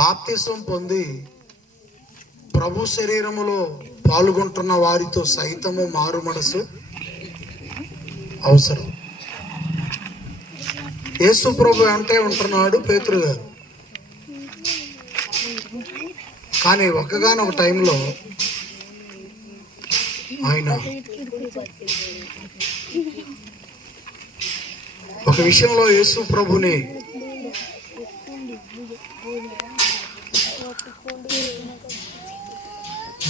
బాప్తిసం పొంది ప్రభు శరీరములో పాల్గొంటున్న వారితో సైతము మారు మనసు అవసరం. యేసు ప్రభు అంటే ఉంటున్నాడు పేతురు గారు. కానీ ఒకగానొక టైంలో ఆయన ఒక విషయంలో యేసు ప్రభుని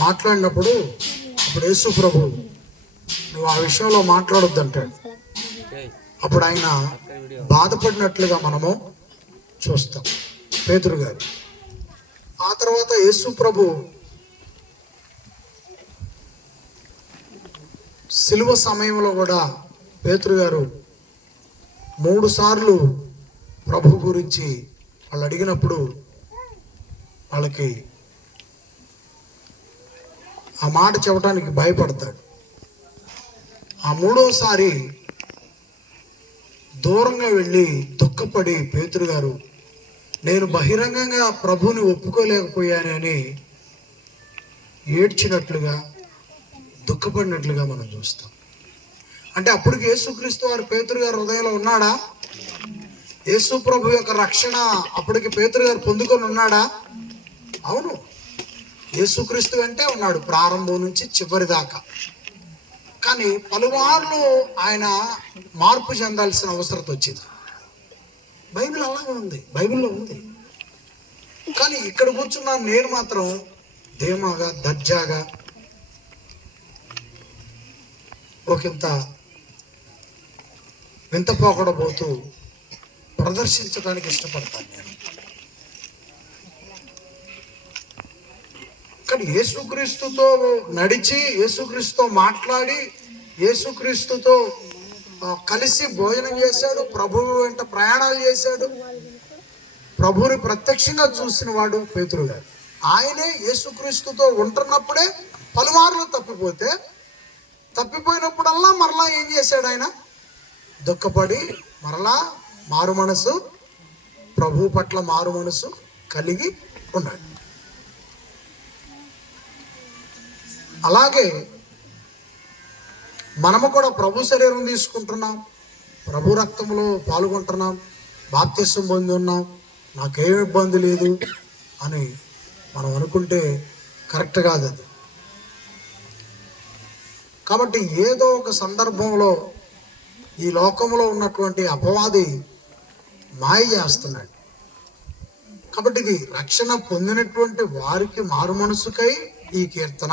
మాట్లాడినప్పుడు అప్పుడు యేసు ప్రభు నువ్వు ఆ విషయంలో మాట్లాడొద్దు అంటాడు అప్పుడు ఆయన బాధపడినట్లుగా మనము చూస్తాం. పేతురు గారు ఆ తర్వాత యేసు ప్రభు సిలువ సమయంలో కూడా పేతురు గారు మూడు సార్లు ప్రభు గురించి వాళ్ళు అడిగినప్పుడు వాళ్ళకి ఆ మాట చెప్పడానికి భయపడతాడు. ఆ మూడోసారి దూరంగా వెళ్ళి దుఃఖపడి పేతురు గారు నేను బహిరంగంగా ప్రభుని ఒప్పుకోలేకపోయానని ఏడ్చినట్లుగా దుఃఖపడినట్లుగా మనం చూస్తాం. అంటే అప్పటికి యేసుక్రీస్తు వారు పేతురు గారు హృదయంలో ఉన్నాడా? యేసు ప్రభు యొక్క రక్షణ అప్పటికి పేతురు గారు పొందుకొని ఉన్నాడా? అవును. యేసుక్రీస్తు అంటే ఉన్నాడు ప్రారంభం నుంచి చివరి దాకా. కానీ పలుమార్లు ఆయన మార్పు చెందాల్సిన అవసరం వచ్చింది. బైబిల్ అలాగే ఉంది బైబిల్లో ఉంది. కానీ ఇక్కడ కూర్చున్న నేను మాత్రం ధీమాగా దర్జాగా ఒకంత వింతపోకడబోతూ ప్రదర్శించడానికి ఇష్టపడతాను నేను. కానీ యేసుక్రీస్తుతో నడిచి యేసుక్రీస్తుతో మాట్లాడి యేసుక్రీస్తుతో కలిసి భోజనం చేశాడు ప్రభువు వెంట ప్రయాణాలు చేశాడు. ప్రభువుని ప్రత్యక్షంగా చూసిన వాడు పేతురు గారు. ఆయనే యేసుక్రీస్తుతో ఉంటున్నప్పుడే పలుమార్లు తప్పిపోతే తప్పిపోయినప్పుడల్లా మరలా ఏం చేశాడు ఆయన? దుఃఖపడి మరలా మారు మనసు ప్రభు పట్ల మారు మనసు కలిగి ఉన్నాడు. అలాగే మనము కూడా ప్రభు శరీరం తీసుకుంటున్నాం ప్రభు రక్తంలో పాల్గొంటున్నాం బాప్తిసం పొంది ఉన్నాం నాకేం ఇబ్బంది లేదు అని మనం అనుకుంటే కరెక్ట్ కాదు అది. కాబట్టి ఏదో ఒక సందర్భంలో ఈ లోకంలో ఉన్నటువంటి అపవాది మాయ చేస్తున్నాడు. కాబట్టి ఇది రక్షణ పొందినటువంటి వారికి మారు మనసుకై ఈ కీర్తన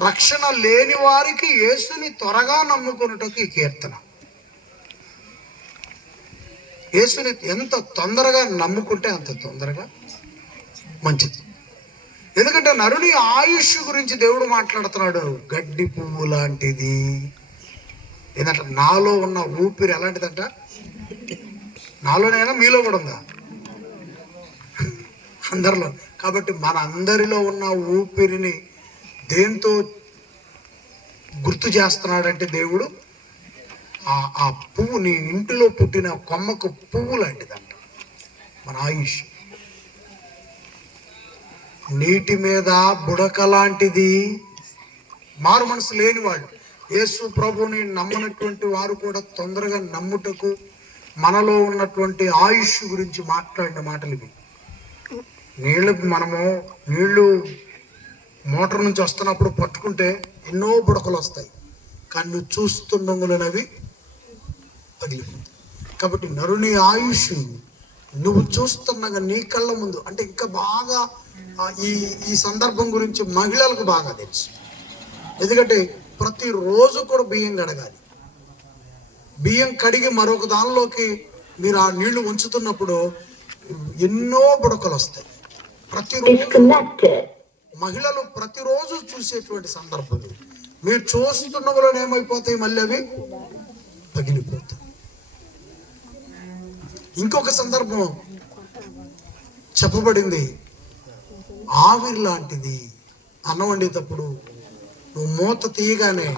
రక్షణ లేని వారికి యేసుని త్వరగా నమ్ముకున్నటకు ఈ కీర్తన. యేసుని ఎంత తొందరగా నమ్ముకుంటే అంత తొందరగా మంచిది. ఎందుకంటే నరుని ఆయుష్ గురించి దేవుడు మాట్లాడుతున్నాడు గడ్డి పువ్వు లాంటిది. ఏంటంటే నాలో ఉన్న ఊపిరి ఎలాంటిదంట? నాలోనైనా మీలో కూడా ఉందా? అందరిలో. కాబట్టి మన అందరిలో ఉన్న ఊపిరిని దేంతో గుర్తు చేస్తున్నాడంటే దేవుడు? ఆ పువ్వు నీ ఇంటిలో పుట్టిన కొమ్మకు పువ్వు లాంటిదంట. మన ఆయుష్. నీటి మీద బుడక లాంటిది. మారు మనసు లేని వాళ్ళు యేసు ప్రభుని నమ్మనటువంటి వారు కూడా తొందరగా నమ్ముటకు మనలో ఉన్నటువంటి ఆయుష్ గురించి మాట్లాడిన మాటలు ఇవి నీళ్ళు మనము నీళ్ళు మోటార్ నుంచి వస్తున్నప్పుడు పట్టుకుంటే ఎన్నో బుడకలు వస్తాయి. కానీ నువ్వు చూస్తున్నవి పగిలిపోతాయి కాబట్టి నరుని ఆయుష్ నువ్వు చూస్తున్నగా నీ కళ్ళ ముందు అంటే ఇంకా బాగా ఈ ఈ సందర్భం గురించి మహిళలకు బాగా తెలుసు. ఎందుకంటే ప్రతిరోజు కూడా బియ్యం కడగాలి. బియ్యం కడిగి మరొక దానిలోకి మీరు ఆ నీళ్ళు ఉంచుతున్నప్పుడు ఎన్నో బుడకలు వస్తాయి. ప్రతిరోజు. మహిళలు ప్రతిరోజు చూసేటువంటి సందర్భం మీరు చూస్తున్న వలన ఏమైపోతాయి మళ్ళీ అవి? పగిలిపోతాయి ఇంకొక సందర్భం చెప్పబడింది. ఆవిరి లాంటిది అన్నం వండేటప్పుడు నువ్వు మూత తీయగానే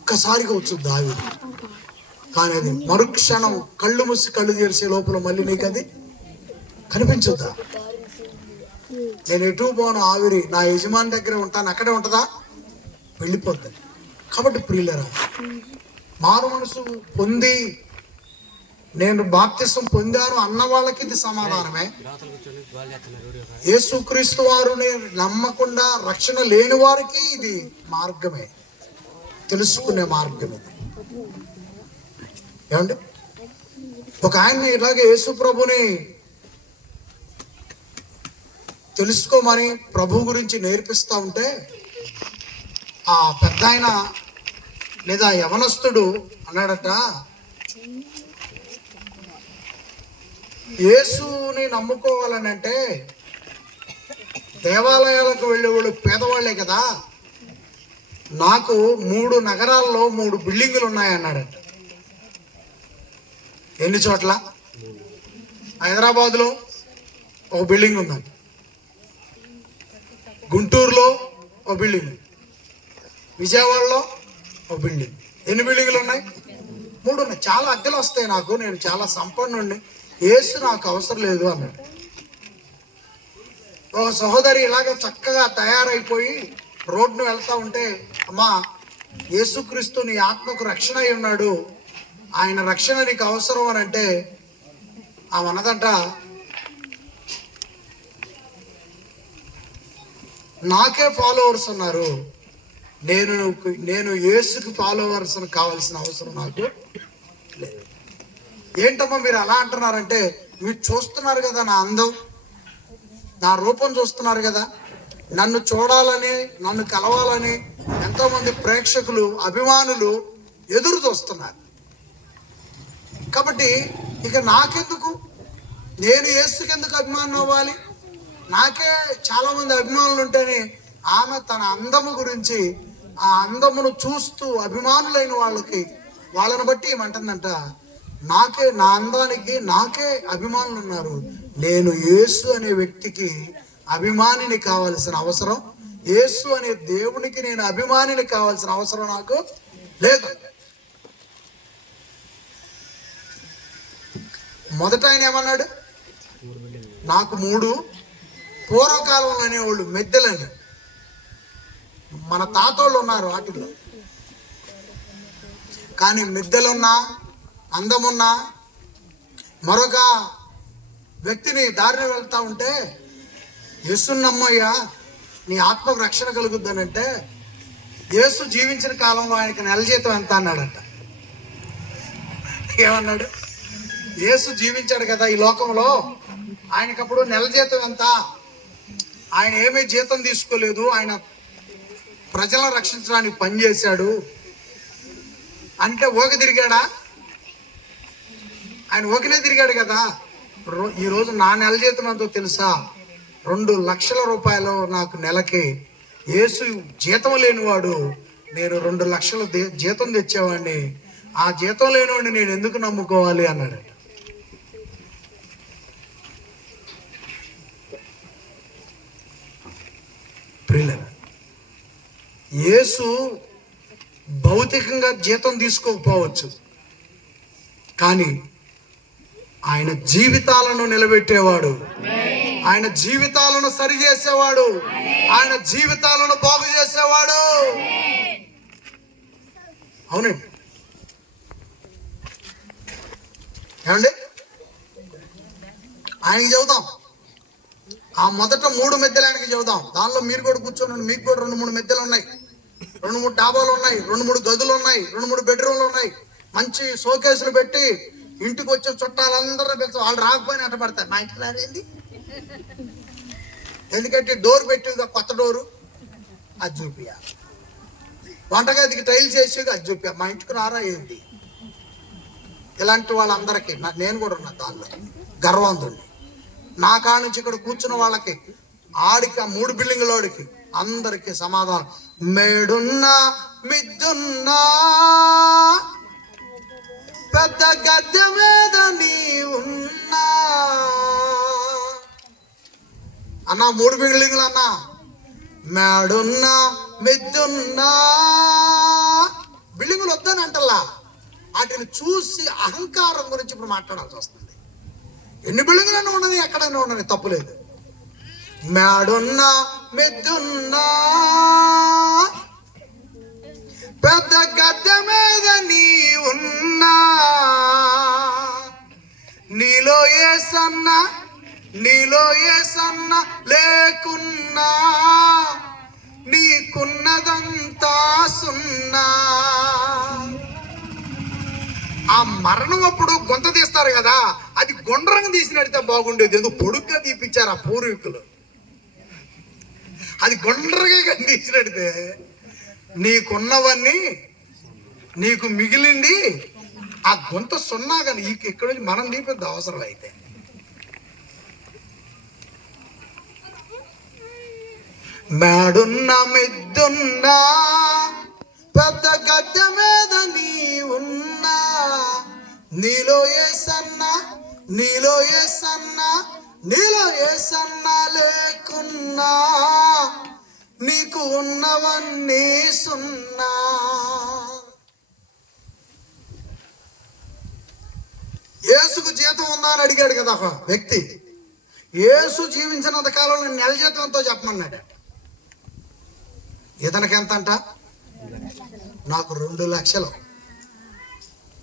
ఒక్కసారిగా వచ్చింది ఆవిరి. కానీ అది మరుక్షణం కళ్ళు మూసి కళ్ళు తెరిసే లోపల మళ్ళీ నీకు అది కనిపించొద్దా? నేను ఎటు పోను ఆవిరి నా యజమాని దగ్గర ఉంటాను అక్కడే ఉంటుందా? వెళ్ళిపోద్ది. కాబట్టి ప్రియులరా మారు మనసు పొంది నేను బాప్తిసం పొందాను అన్న వాళ్ళకి ఇది సమాధానమే. యేసుక్రీస్తు వారుని నమ్మకుండా రక్షణ లేని వారికి ఇది మార్గమే. తెలుసుకునే మార్గం ఇది ఏమండి? ఒక ఆయన ఇలాగే యేసు ప్రభుని తెలుసుకోమని ప్రభు గురించి నేర్పిస్తూ ఉంటే ఆ పెద్ద ఆయన లేదా యవనస్తుడు అన్నాడట యేసుని నమ్ముకోవాలని అంటే దేవాలయాలకు వెళ్ళేవాళ్ళు పేదవాళ్ళే కదా. నాకు మూడు నగరాల్లో మూడు బిల్డింగులు ఉన్నాయన్నాడట ఎన్ని చోట్ల? హైదరాబాద్లో ఒక బిల్డింగ్ ఉందంట. గుంటూరులో ఒక బిల్డింగ్ విజయవాడలో ఒక బిల్డింగ్ ఎన్ని బిల్డింగ్లు ఉన్నాయి? మూడు ఉన్నాయి. చాలా అద్దెలు వస్తాయి నాకు. నేను చాలా సంపన్నుడిని ఏసు నాకు అవసరం లేదు అన్నాడు. ఒక సహోదరి ఇలాగ చక్కగా తయారైపోయి రోడ్ను వెళ్తా ఉంటే అమ్మా యేసుక్రీస్తు నీ ఆత్మకు రక్షణ అయి ఉన్నాడు. ఆయన రక్షణ నీకు అవసరం అని అంటే ఆమె మనదంట నాకే ఫాలోవర్స్ ఉన్నారు. నేను నేను యేసుకి ఫాలోవర్స్ కావాల్సిన అవసరం నాకు లేదు. ఏంటమ్మా మీరు అలా అంటున్నారంటే మీరు చూస్తున్నారు కదా నా అందం? నా రూపం చూస్తున్నారు కదా? నన్ను చూడాలని నన్ను కలవాలని ఎంతోమంది ప్రేక్షకులు అభిమానులు ఎదురు చూస్తున్నారు. కాబట్టి ఇక నాకెందుకు? నేను ఏసుకెందుకు అభిమానం అవ్వాలి? నాకే చాలా మంది అభిమానులు ఉంటేనే ఆమె తన అందము గురించి ఆ అందమును చూస్తూ అభిమానులైన వాళ్ళకి వాళ్ళని బట్టి ఏమంటుందంట నాకే నా అందానికి నాకే అభిమానులు ఉన్నారు. నేను యేసు అనే వ్యక్తికి అభిమానిని కావాల్సిన అవసరం యేసు అనే దేవునికి నేను అభిమానిని కావాల్సిన అవసరం నాకు లేదు. మొదట ఆయన ఏమన్నాడు? నాకు మూడు పూర్వకాలంలో అనేవాళ్ళు మెద్దెలని. మన తాతోళ్ళు ఉన్నారు వాటిల్లో కానీ మిద్దెలున్నా అందమున్నా మరొక వ్యక్తిని దారిన వెళ్తా ఉంటే యేసున్నమ్మయ్యా నీ ఆత్మకు రక్షణ కలుగుద్దనంటే యేసు జీవించిన కాలంలో ఆయనకి నెల జీతం ఎంత? అన్నాడట. ఏమన్నాడు? యేసు జీవించాడు కదా ఈ లోకంలో ఆయనకప్పుడు నెల జీతం ఎంత? ఆయన ఏమీ జీతం తీసుకోలేదు. ఆయన ప్రజలను రక్షించడానికి పనిచేశాడు అంటే ఓక తిరిగాడా? ఆయన ఓకనే తిరిగాడు కదా. ఈరోజు నా నెల జీతం ఎంతో తెలుసా? రెండు లక్షల రూపాయలు నాకు నెలకి. ఏసు జీతం లేనివాడు నేను రెండు లక్షల జీతం తెచ్చేవాడిని. ఆ జీతం లేనివాడిని నేను ఎందుకు నమ్ముకోవాలి? అన్నాడు ప్రియులరా యేసు భౌతికంగా జీతం తీసుకోకపోవచ్చు. కానీ ఆయన జీవితాలను నిలబెట్టేవాడు. ఆయన జీవితాలను సరి చేసేవాడు. ఆయన జీవితాలను బాగు చేసేవాడు. అవునండి. ఏమండి? ఆయనకి చెబుతాం. ఆ మొదట మూడు మెద్దెలు ఆయనకి చెబుదాం. దానిలో మీరు కూడా కూర్చొని మీకు కూడా రెండు మూడు మెద్దెలు ఉన్నాయి. రెండు మూడు డాబాలు ఉన్నాయి. రెండు మూడు గదులు ఉన్నాయి. రెండు మూడు బెడ్రూమ్లు ఉన్నాయి. మంచి షోకేసులు పెట్టి ఇంటికి వచ్చే చుట్టాలందరూ పిలిచి వాళ్ళు రాకపోయినా అట్ట పడతారు. మా ఇంటికి రారేంది ఎందుకంటే డోర్ పెట్టి కొత్త డోరు. అది చూపియా వంటగదికి టైల్స్ వేసి అది చూపియా మా ఇంటికి రారా ఏంది? ఇలాంటి వాళ్ళందరికీ నేను కూడా ఉన్నా దానిలో. గర్వంతుడిని నా కాడ నుంచి ఇక్కడ కూర్చున్న వాళ్ళకి ఆడికి ఆ మూడు బిల్డింగులోడికి అందరికి సమాధానం. మేడున్నా మిద్దున్నా పెద్ద గద్దె మీద నీ ఉన్నా. అన్నా మూడు బిల్డింగులు అన్నా. మేడున్నా మిద్దున్నా. బిల్డింగులు వద్దని అంటల్లా. వాటిని చూసి అహంకారం గురించి ఇప్పుడు మాట్లాడాల్సి వస్తుంది. ఎన్ని బిల్డింగ్లైనా ఉండని ఎక్కడైనా ఉండని తప్పులేదు మేడున్నా మెద్దున్నా పెద్ద గద్దె మీద నీ ఉన్నా నీలో ఏ సన్న నీలో ఏ సన్న లేకున్నా నీకున్నదంతా సున్నా. ఆ మరణం అప్పుడు గొంత తీస్తారు కదా. అది గుండ్రంగా తీసినడితే బాగుండేది. ఏదో పొడుగ్గా తీపించారు ఆ పూర్వీకులు. అది గుండ్రగా తీసినడితే నీకున్నవన్నీ నీకు మిగిలింది ఆ గొంత సున్నా కానీ ఇక్కడ నుంచి మనం తీపేది అవసరం అయితే. మేడున్న మెద్దున్నా పెద్ద గడ్డ మీద నీ నీలో ఏ సన్న నీలో ఏ సన్న నీలో ఏ సన్న లేకున్నా నీకు ఉన్నవన్నీ సున్నా. ఏసుకు జీతం ఉందా అని అడిగాడు కదా ఒక వ్యక్తి. ఏసు జీవించినంత కాలంలో నెల జీతంతో చెప్పమన్నాడు. ఇతనికి ఎంత అంట నాకు రెండు లక్షలు.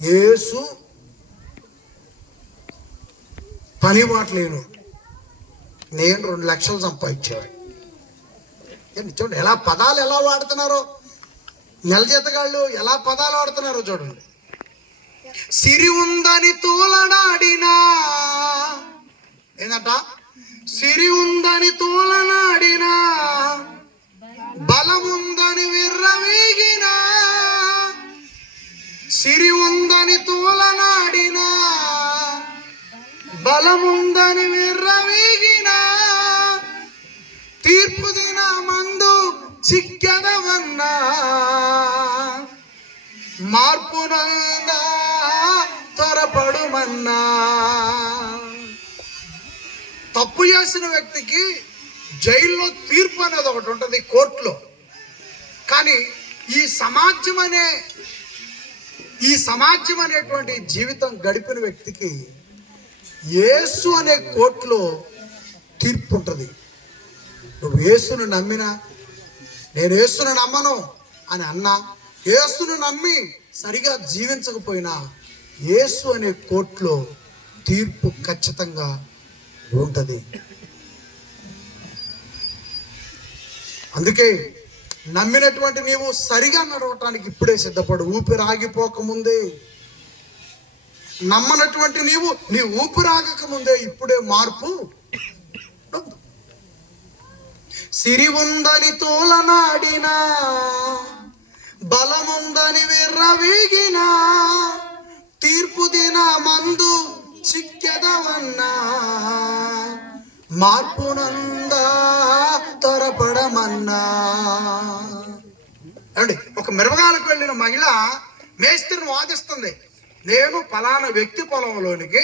ఏసు పని మాట లేను. నేను రెండు లక్షలు సంపాదించేవాడు ఏంటి చూడండి ఎలా పదాలు ఎలా వాడుతున్నారో? నెల జీతగాళ్ళు ఎలా పదాలు వాడుతున్నారో చూడండి. సిరి ఉందని తోలనాడినా. ఏంటంట సిరి ఉందని తోలనాడినా. బలముందని విర్రవేగినా సిరి ఉందని తోలనాడినా. బలముందని విర్రవీగిన తీర్పు దిన మందు చిక్కెదవన్నా మార్పునందా త్వరపడుమన్నా. తప్పు చేసిన వ్యక్తికి జైల్లో తీర్పు అనేది ఒకటి ఉంటుంది కోర్టులో. కానీ ఈ సమాజం అనే ఈ సమాజం అనేటువంటి జీవితం గడిపిన వ్యక్తికి యేసు అనే కోర్టులో తీర్పు ఉంటుంది. నువ్వు యేసును నమ్మినా నేను యేసును నమ్మను అని అన్నా యేసును నమ్మి సరిగా జీవించకపోయినా యేసు అనే కోర్టులో తీర్పు ఖచ్చితంగా ఉంటుంది. అందుకే నమ్మినటువంటి నీవు సరిగా నడవటానికి ఇప్పుడే సిద్ధపడు. ఊపిరి ఆగిపోకముందే నమ్మనటువంటి నీవు నీ ఊపిరాగక ముందే ఇప్పుడే మార్పు సిరి ఉందని తోలనాడినా బలముందని విర్రవీగినా తీర్పు దిన మందు చిక్కెదవన్నా మార్పునందా త్వరపడమన్నా. అండి ఒక మిరవగాలకు వెళ్ళిన మహిళ మేస్త్రిని వాదిస్తుంది. నేను ఫలానా వ్యక్తి పొలంలోనికి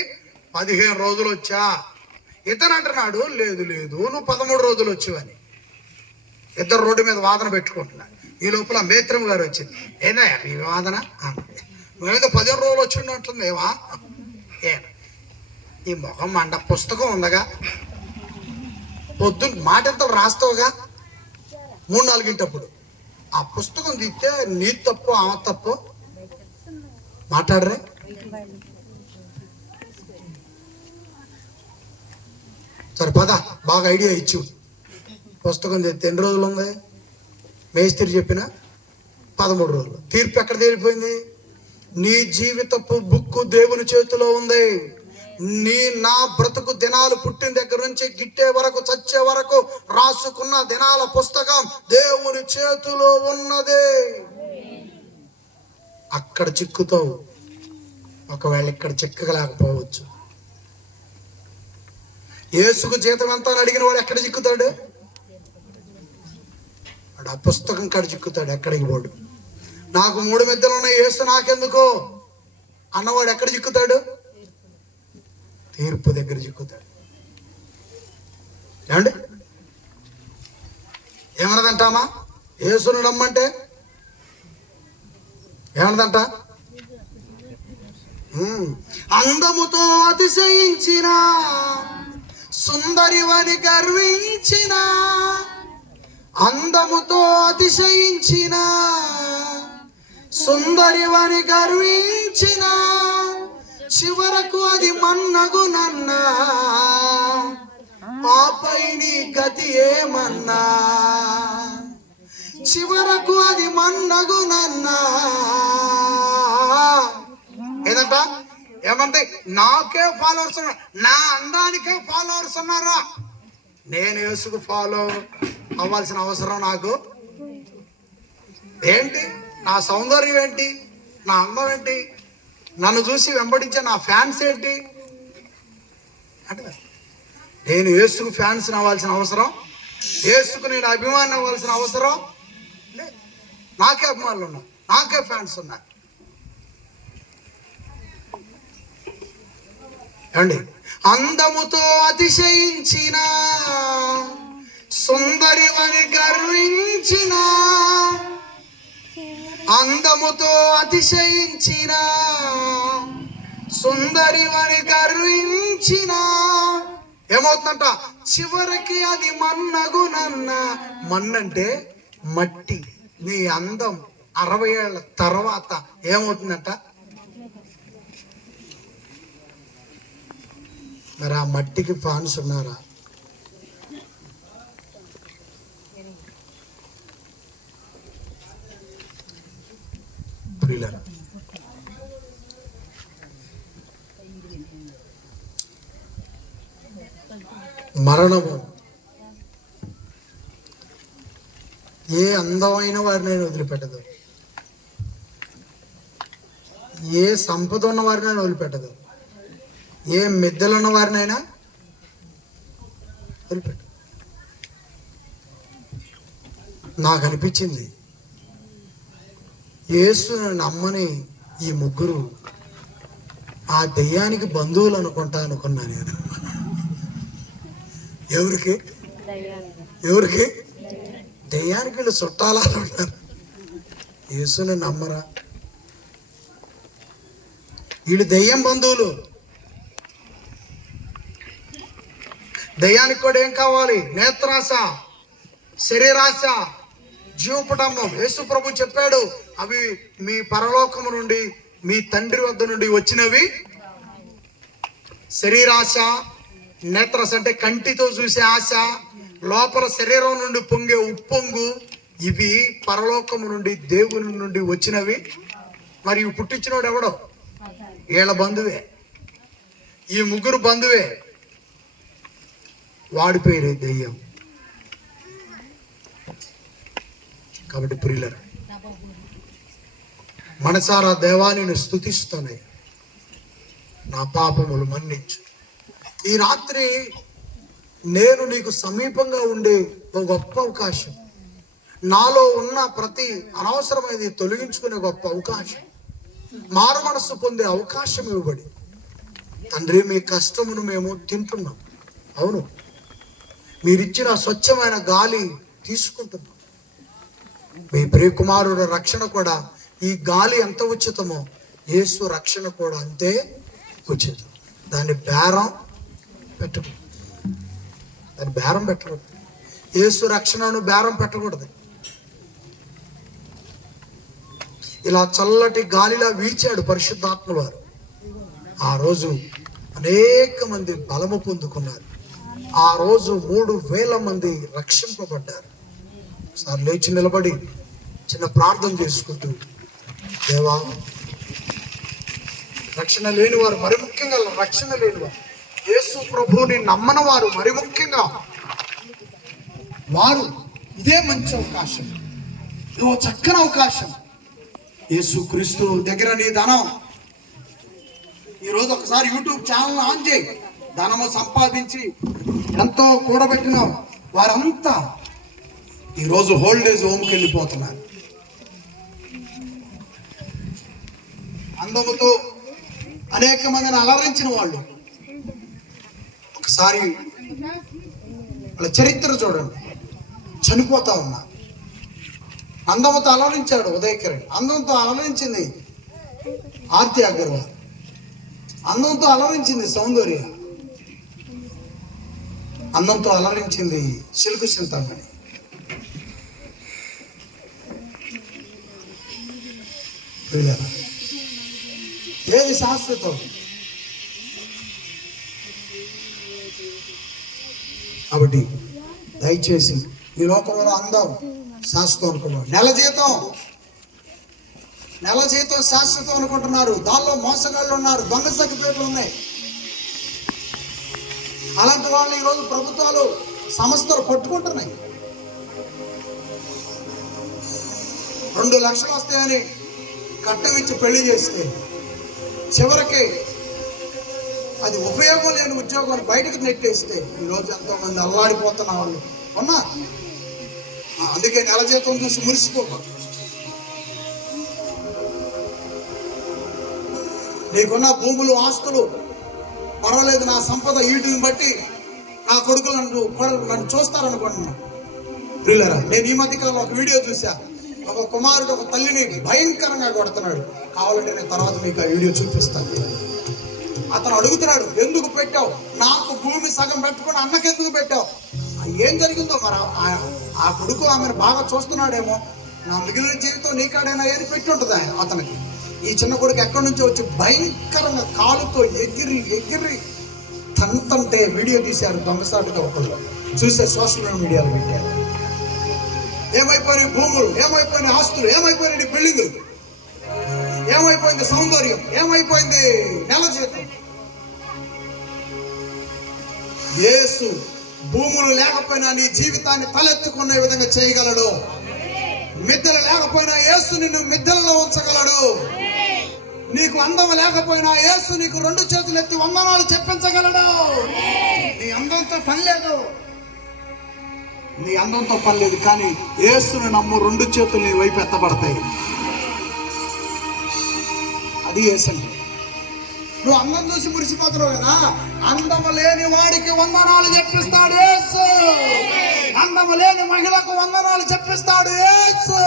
పదిహేను రోజులు వచ్చా. ఇతను అంటున్నాడు లేదు లేదు నువ్వు పదమూడు రోజులు వచ్చావని ఇద్దరు రోడ్డు మీద వాదన పెట్టుకుంటున్నా ఈ లోపల మేత్రం గారు వచ్చింది. ఏదా మీ వాదన? మేమేదో పదిహేను రోజులు వచ్చిండు అంటుంది ఏవా ఏ ఈ ముఖం మండ పుస్తకం ఉందగా. పొద్దున్న మాట ఎంత రాస్తావుగా మూడు నాలుగింటప్పుడు. ఆ పుస్తకం తీస్తే నీ తప్పు ఆమె తప్పు? మాట్లాడరే. సరే పద. బాగా ఐడియా ఇచ్చు. పుస్తకం తెస్తే ఎన్ని రోజులు ఉంది? మేస్త్రి చెప్పిన పదమూడు రోజులు. తీర్పు ఎక్కడ తేలిపోయింది? నీ జీవితపు బుక్కు దేవుని చేతిలో ఉంది. నీ నా బ్రతుకు దినాలు పుట్టిన దగ్గర నుంచి గిట్టే వరకు చచ్చే వరకు రాసుకున్న దినాల పుస్తకం దేవుని చేతిలో ఉన్నదే. అక్కడ చిక్కుతావు. ఒకవేళ ఇక్కడ చిక్కగలేకపోవచ్చు యేసుకు జీతం ఎంత అని అడిగిన వాడు ఎక్కడ చిక్కుతాడు? వాడు ఆ పుస్తకం కాడ చిక్కుతాడు ఎక్కడికి పోడు. నాకు మూడు మెద్దలు ఉన్నాయి యేసు నాకెందుకు? అన్నవాడు ఎక్కడ చిక్కుతాడు? తీర్పు దగ్గర చిక్కుతాడు. ఏమండి? ఏమన్నదంటామా? యేసును నమ్మంటే? ఏమన్నదంటా? అందముతో అతిశయించిన సుందరివని గర్వించిన అందముతో అతిశయించిన సుందరివని గర్వించిన చివరకు అది మన్నగునన్నా ఆపై నీ గతి ఏమన్నా? చివరకు అది మన్నగునన్నా ఏదంట? ఏమంటే నాకే ఫాలోవర్స్ ఉన్నారు. నా అందానికే ఫాలోవర్స్ ఉన్నారా? నేను యేసుకు ఫాలో అవ్వాల్సిన అవసరం నాకు ఏంటి? నా సౌందర్యం ఏంటి? నా అందం ఏంటి? నన్ను చూసి వెంబడించే నా ఫ్యాన్స్ ఏంటి? అంటే నేను యేసుకు ఫ్యాన్స్ అవ్వాల్సిన అవసరం యేసుకు నేను అభిమానం అవ్వాల్సిన అవసరం నాకే అభిమానులు ఉన్నారు. నాకే ఫ్యాన్స్ ఉన్నారు. ఏమండి? అందముతో అతిశయించిన సుందరివని గర్వించిన అందముతో అతిశయించిన సుందరివని గర్వించిన. ఏమవుతుందంట? చివరికి అది మన్నగునన్న మన్నంటే మట్టి నీ అందం అరవై ఏళ్ళ తర్వాత ఏమవుతుందంట? మరి ఆ మట్టికి ఫ్యాన్స్ ఉన్నారా? ప్రియులరా మరణము. ఏ అందమైన వారిని వదిలిపెట్టదు. ఏ సంపద ఉన్న వారిని వదిలిపెట్టదు. ఏ మిద్దెలున్న వారినైనా నాకు అనిపించింది యేసును నమ్మని ఈ ముగ్గురు ఆ దెయ్యానికి బంధువులు అనుకుంటా అనుకున్నా నేను. ఎవరికి? ఎవరికి? దెయ్యానికి వీళ్ళు చుట్టాలా ఉంటారు యేసుని నమ్మరా? వీళ్ళు దెయ్యం బంధువులు. దయ్యానికి కూడా ఏం కావాలి? నేత్రాశ శరీరాశ జీవపటము యేసు ప్రభు చెప్పాడు అవి మీ పరలోకము నుండి మీ తండ్రి వద్ద నుండి వచ్చినవి. శరీరాశ నేత్రాశ అంటే కంటితో చూసే ఆశ లోపల శరీరం నుండి పొంగే ఉప్పొంగు ఇవి పరలోకము నుండి దేవుని నుండి వచ్చినవి. మరి పుట్టించినోడు ఎవడో? వీళ్ళ బంధువే. ఈ ముగ్గురు బంధువే. వాడి పేరే దెయ్యం. కాబట్టి ప్రియులరు మనసారా దేవానిని స్థుతిస్తున్నాయి నా పాపములు మన్నించు. ఈ రాత్రి నేను నీకు సమీపంగా ఉండే ఒక గొప్ప అవకాశం. నాలో ఉన్న ప్రతి అనవసరమైనది తొలగించుకునే గొప్ప అవకాశం. మారు మనస్సు పొందే అవకాశం ఇవ్వబడి. తండ్రి మీ కష్టమును మేము తింటున్నాం. అవును. మీరిచ్చిన స్వచ్ఛమైన గాలి తీసుకుంటున్నాం. మీ ప్రియకుమారుడు రక్షణ కూడా ఈ గాలి ఎంత ఉచితమో యేసు రక్షణ కూడా అంతే ఉచితం. దాన్ని బేరం పెట్టకూడదు. దాన్ని బేరం పెట్టకూడదు. యేసు రక్షణను బేరం పెట్టకూడదు. ఇలా చల్లటి గాలిలా వీచాడు పరిశుద్ధాత్మ వారు. ఆ రోజు అనేక మంది బలము పొందుకున్నారు. ఆ రోజు మూడు వేల మంది రక్షింపబడ్డారు. సార్ లేచి నిలబడి చిన్న ప్రార్థన చేసుకుంటూ దేవా రక్షణ లేని వారు మరి ముఖ్యంగా రక్షణ లేని వారు యేసు ప్రభువుని నమ్మని వారు మరి ముఖ్యంగా వారు ఇదే మంచి అవకాశం ఇదో చక్కని అవకాశం. యేసు క్రీస్తు దగ్గర నీ ధనం. ఈరోజు ఒకసారి యూట్యూబ్ ఛానల్ ఆన్ చేయి. ధనము సంపాదించి ఎంతో కూడబెట్టిన వారంతా ఈరోజు హోల్డేజ్ హోమ్కి వెళ్ళిపోతున్నారు. అందముతో అనేక మందిని అలరించిన వాళ్ళు. ఒకసారి వాళ్ళ చరిత్ర చూడండి. చనిపోతా ఉన్నా అందముతో అలరించాడు ఉదయకిరణ్. అందంతో అలరించింది ఆర్తి అగర్వాల్. అందంతో అలరించింది సౌందర్య. అందంతో అలరించింది సిలుకు చింతామణి ఏది శాశ్వతం? కాబట్టి దయచేసి ఈ లోకంలో అందం శాశ్వతం అనుకున్నాం నెల జీతం. నెల జీతం శాశ్వతం అనుకుంటున్నారు. దానిలో మోసగాళ్ళు ఉన్నారు. దొంగ సర్టిఫికేట్లు ఉన్నాయి. అలాంటి వాళ్ళు ఈరోజు ప్రభుత్వాలు సంస్థలు పట్టుకుంటున్నాయి. రెండు లక్షలు వస్తాయని కట్టం ఇచ్చి పెళ్ళి చేస్తే చివరికి అది ఉపయోగం లేని ఉద్యోగాన్ని బయటకు నెట్టేస్తే ఈరోజు ఎంతోమంది అల్లాడిపోతున్న వాళ్ళు ఉన్నా అందుకే నెల జీతం చూసి మురిసిపోక. నీకున్న భూములు ఆస్తులు పర్వాలేదు నా సంపద వీటిని బట్టి నా కొడుకులు నన్ను కొడ- నన్ను చూస్తారనుకుంటున్నా ప్రియులరా నేను ఈ మధ్య కాలంలో ఒక వీడియో చూసా ఒక కుమారుడు ఒక తల్లిని భయంకరంగా కొడుతున్నాడు. కావాలంటే నేను తర్వాత మీకు ఆ వీడియో చూపిస్తాను. అతను అడుగుతున్నాడు ఎందుకు పెట్టావు? నాకు భూమి సగం పెట్టుకుని అన్నకి ఎందుకు పెట్టావు ఏం జరిగిందో మరి? ఆ- ఆ- కొడుకు ఆమెను బాగా చూస్తున్నాడేమో. నా మిగిలిన జీవితం నీకాడైనా ఏది పెట్టి ఉంటుంది అతనికి? ఈ చిన్న కొడుకు ఎక్కడి నుంచో వచ్చి భయంకరంగా కాలుతో ఎగిరి ఎగిరి తంతంటే వీడియో తీశారు దొంగసాటుగా ఒకళ్ళు. చూసే సోషల్ మీడియాలో పెట్టారు. ఏమైపోయినాయి భూములు? ఏమైపోయినాయి ఆస్తులు? ఏమైపోయినాయి నీ బిల్డింగులు? ఏమైపోయింది సౌందర్యం? ఏమైపోయింది నెల జీతం? యేసు భూములు లేకపోయినా నీ జీవితాన్ని తలెత్తుకునే విధంగా చేయగలడు. మిద్దెలు లేకపోయినా యేసు నిన్ను మిద్దెల్లో ఉంచగలడు. నీకు అందం లేకపోయినా యేసు నీకు రెండు చేతులు ఎత్తి వందనాలు చెప్పించగలడు. నీ అందంతో పని లేదు. నీ అందంతో పని లేదు కానీ యేసుని నమ్ము రెండు చేతులు నీ వైపు ఎత్తబడతాయి. అది ఏసండి నువ్వు అందం చూసి మురిసిపోతున్నావు కదా? అందము లేని వాడికి వందనాలు చెప్పిస్తాడు ఏసు అందము లేని మహిళకు వందనాలు చెప్పిస్తాడు ఏసు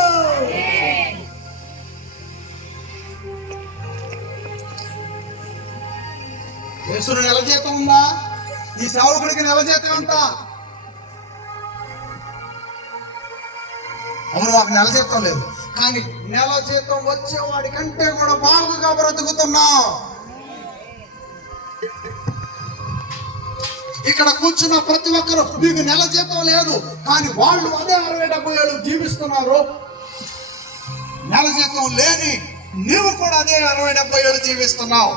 యేసుడు నెల జీతం ఉందా? ఈ సేవకుడికి నెల జీతం ఉంటా? అవును మాకు నెల జీతం లేదు. కానీ నెల జీతం వచ్చేవాడి కంటే కూడా బాగుగా బ్రతుకుతున్నావు ఇక్కడ కూర్చున్న ప్రతి ఒక్కరు మీకు నెల జీతం లేదు కానీ వాళ్ళు అదే అరవై డెబ్బై ఏళ్ళు జీవిస్తున్నారు. నెల జీతం లేని నీవు కూడా అదే అరవై డెబ్బై ఏళ్ళు జీవిస్తున్నావు.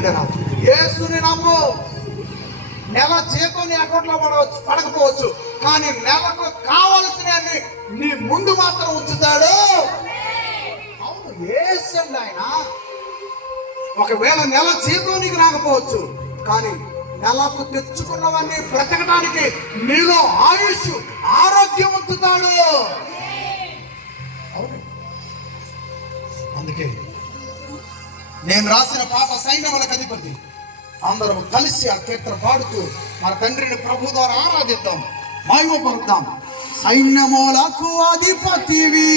ప్రియులరా యేసుని నమ్ము. నెల జీతం నీ అకౌంట్లో పడవచ్చు పడకపోవచ్చు కానీ నెలకు కావలసిన నీ ముందు మాత్రం ఉంచుతాడు. అవును యేసండి ఆయన. ఒకవేళ నెల జీతం నీకు రాకపోవచ్చు కానీ నెలకు తెచ్చుకున్నవన్నీ బ్రతకడానికి నీలో ఆయుష్ ఆరోగ్యం ఉంచుతాడు. అవును అందుకే నేను రాసిన పాప సైన్యములకు అధిపతి అందరం కలిసి ఆ కీర్తన పాడుతూ మన తండ్రిని ప్రభు ద్వారా ఆరాధిద్దాం మాయమపరుద్దాం సైన్యములకు అధిపతివి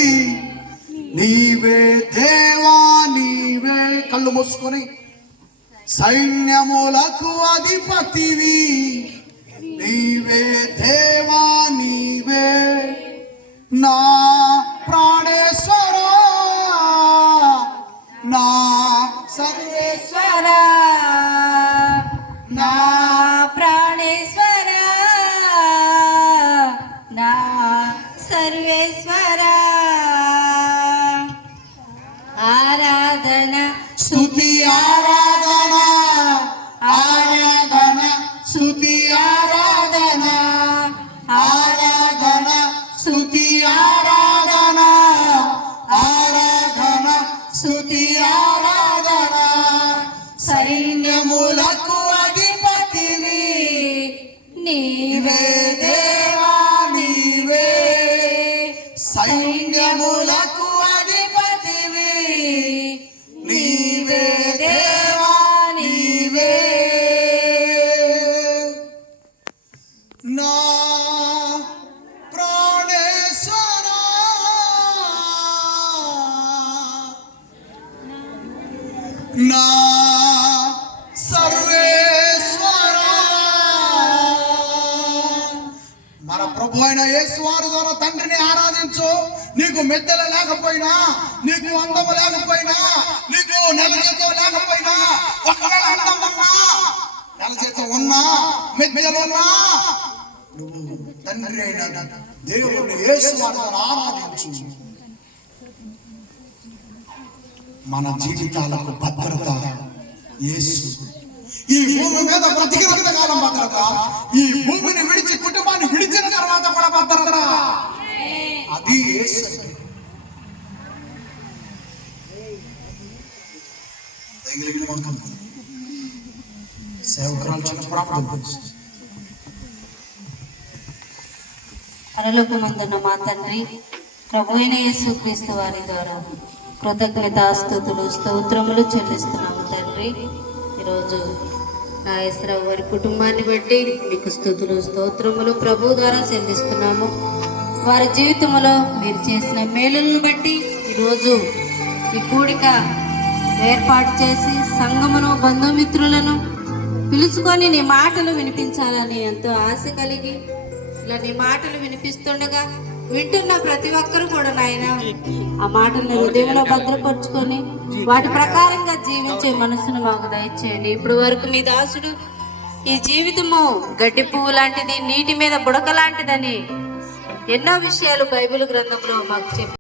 నీవే దేవా నీవే కళ్ళు మూసుకొని సైన్యములకు అధిపతివి నీవే దేవా నీవే నా ప్రాణేశ్వరా. Sangre Sara. ప్రభు యేసువారు ద్వారా తండ్రిని ఆరాధించు. నీకు మెద్దలు లేకపోయినా నీకు అందము లేకపోయినా నీకు నెల జీతం లేకపోయినా ఒకవేళ అందం ఉన్నా నెల జీతం ఉన్నా మెద్దలు ఉన్నా నువ్వు తండ్రి అయిన దేవుడు యేసువారు ద్వారా ఆరాధించు. మన జీవితాలకు భద్రత యేసు. ఈ భూమి మీద బ్రతికినంత కాలం భద్రత ఈ భూమిని విడిచి కుటుంబాన్ని తర్వాత కూడా భద్రత. అది వంకం సేవకురాలు చిన్న పరలోకమందున్న మా తండ్రి ప్రభు అయిన యేసుక్రీస్తు వారి ద్వారా కృతజ్ఞతాస్తుతులు స్తోత్రములు చెల్లిస్తున్నాము తండ్రి. ఈరోజు నాగేశ్వరరావు వారి కుటుంబాన్ని బట్టి మీకు స్థుతులు స్తోత్రములు ప్రభు ద్వారా చెల్లిస్తున్నాము. వారి జీవితంలో మీరు చేసిన మేలులను బట్టి ఈరోజు ఈ కూడిక ఏర్పాటు చేసి సంఘమును బంధుమిత్రులను పిలుచుకొని నీ మాటలు వినిపించాలని ఎంతో ఆశ కలిగి ఇలా నీ మాటలు వినిపిస్తుండగా వింటున్న ప్రతి ఒక్కరు కూడా నాయన. ఆ మాటలను హృదయంలో భద్రపరుచుకొని వాటి ప్రకారంగా జీవించే మనసును మాకు దయచేయండి. ఇప్పుడు వరకు మీ దాసుడు ఈ జీవితము గడ్డి పువ్వు లాంటిది నీటి మీద బుడక లాంటిదని ఎన్నో విషయాలు బైబిల్ గ్రంథంలో మాకు చెప్పి